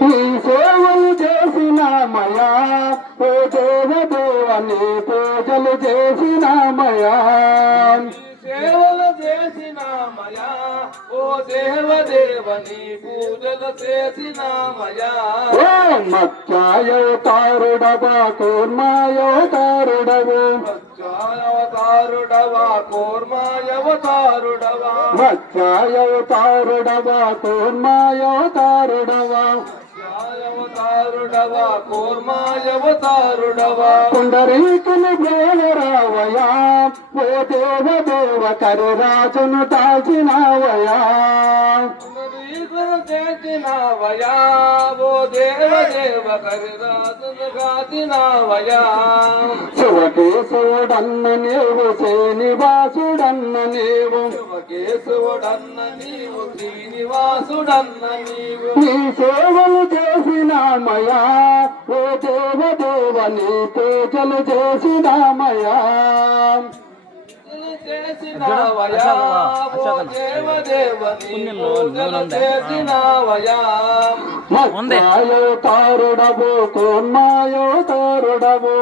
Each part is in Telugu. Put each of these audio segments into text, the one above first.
నీ సేవలు చేసినామయా ఓ దేవదేవని పూజలు చేసినామయా సేవలు చేసినామయా ఓ దేవదేవని పూజలు చేసినామయా ఓ మత్స్యావతారుడవా కూర్మాయవతారుడవు మత్స్యావతారుడవా కూర్మాయవతారుడవా మత్స్యావతారుడవా కూర్మాయవతారుడవా అవతారుడవా కూర్మాయవతారుడవా పుండరీకుని బ్రోవరావయా ఓ దేవదేవ కరిరాజును దాచినావయా పునరీకును చేసినావయా ఓ దేవదేవ కరిరాజును కాచినావయా శివకేశవుడన్న నీవు శ్రీనివాసుడన్న నీవు శివకేశవుడన్న నీవు శ్రీనివాసుడన్న నీవు నీ సేవలు చేసినామయా ఓ దేవదేవని పూజలు చేసినామయా చేసినావయా ఓ దేవదేవని పూజలు చేసినావయా మత్స్యావతారుడవు కూర్మాయవతారుడవు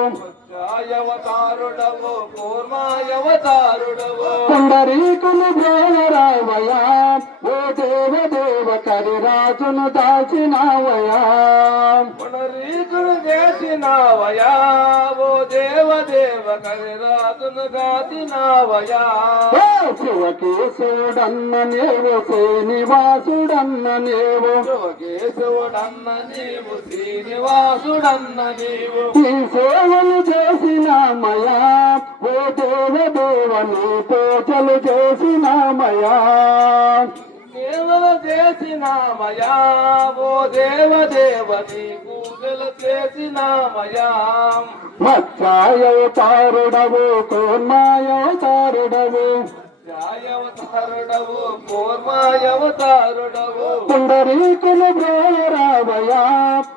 అవతారుడవు కూర్మాయవతారుడవు పుండరీకుని బ్రోవరావయా ఓ దేవదేవ కరిరాజును దాచినావయా పునరీకుడు చేసినావయా ఓ దేవదేవ కరిరాజును కాచినావయా ఓ శివకేశవుడన్న నీవు శ్రీనివాసుడన్న నీవు శివకేశవుడన్న నీవు శ్రీనివాసుడన్న నీవు ఈ సేవలు చేసినామయా ఓ దేవదేవని పూజలు చేసినామయా సేవలు చేసినామయా ఓ దేవదేవని పూజలు చేసినామయా మత్స్యావతారుడవు కూర్మాయవతారుడవు అవతారుడవు కూర్మాయవతారుడవు పుండరీకుని బ్రోవరావయా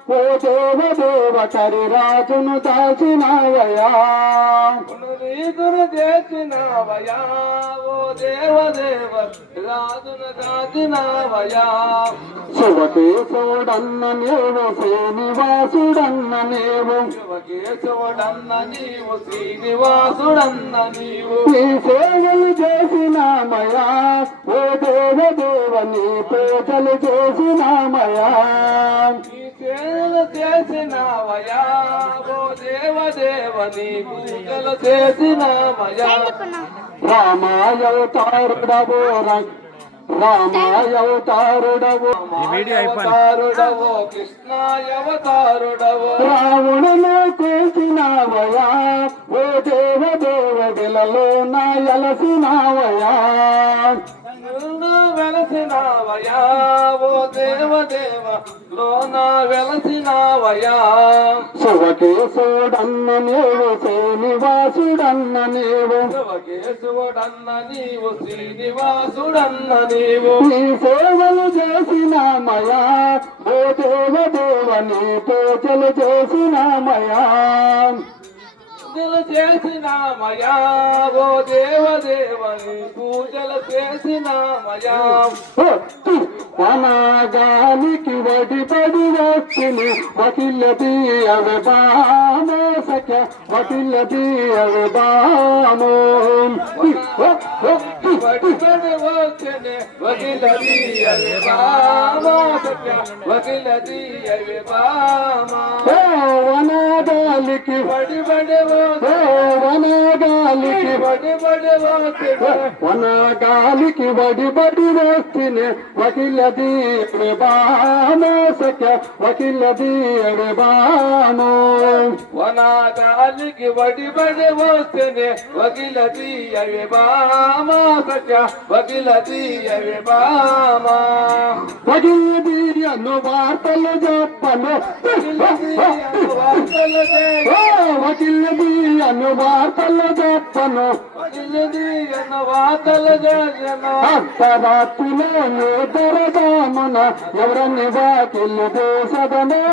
ఓ దేవదేవ కరిరాజును దాచినావయా పునరీకును చేసినావయా ఓ దేవదేవ రాజును కాచినావయా శివకేశవుడన్న నీవు శ్రీనివాసుడన్న నీవు శివకేశవుడన్న నీవు శ్రీనివాసుడన్న నీవు నీ సేవలు చేసినామయా ఓ దేవదేవని పూజలు చేసినామయా ఈ సేవలు చేసినావయా ఓ దేవదేవని పూజలు చేసినామయా రామాయవతారుడవు రామాయవతారుడవు అవతారుడవు కృష్ణాయవతారుడవు రావణును కూసినావయా ఓ దేవదేవ విలలో నా ఎలసినావయా వెలసినావయా ఓ దేవదేవ లోన వెలసినావయా శివకేశవుడన్న నీవు శ్రీనివాసుడన్న నీవు శివకేశవుడన్న నీవు శ్రీనివాసుడన్న నీవు నీ సేవలు చేసినామయా ఓ దేవదేవని పూజలు చేసినామయా పూజలు చేసినామయా ఓ దేవదేవని పూజలు చేసినామయా వనాగానికి వడిపడి వస్తుని వకిల్లది అవి బామో సఖ్య వకిల్లది అవి బామో వడిపడి వస్తుని వకిల్లది అవి బామో సఖ్య వకిల్లది అవి బామా వనాగాలికి వడిపడి వనాగాలికి వనాగాలికి వడిబడి వస్తుని వకిల్లది బామో సఖ్య వకిల్లది బామో వనాగాలికి వడిబడి వస్తేనే వకిలది అవి బామా సఖ్య వకిలది అవి బామా వకిల్లది అను వార్తలు చెప్పను వకిల్లది అను వార్తలు చెప్పను అర్ధరాత్రిలో దొరదామున ఎవరన్ని వాకిల్లు దోసదను